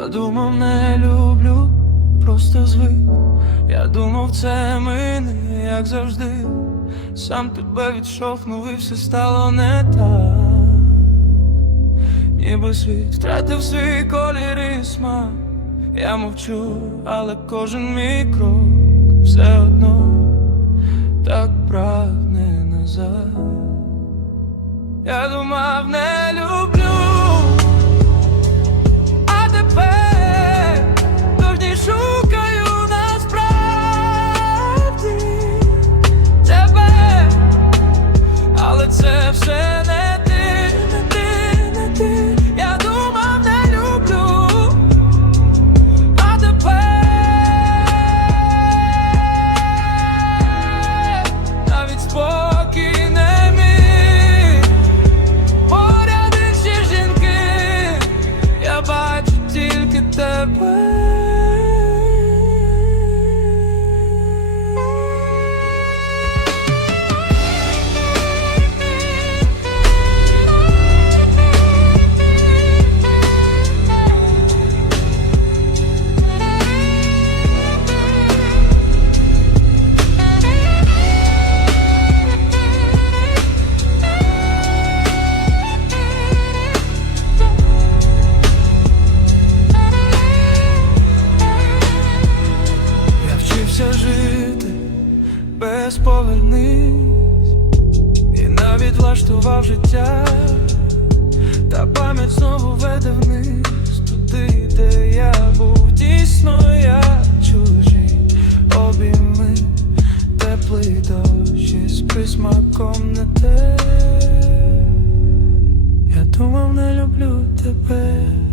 Я думав, не люблю, просто звик. Я думав, це мене, як завжди. Сам тебе відшовнув і все стало не так, ніби світ втратив свій колір і смак. Я мовчу, але кожен мій крок все одно. Влаштував життя, та пам'ять знову веде вниз туди, де я був дійсно я чужий обійми, теплий дощ із присмаком на те. Я думав, не люблю тебе.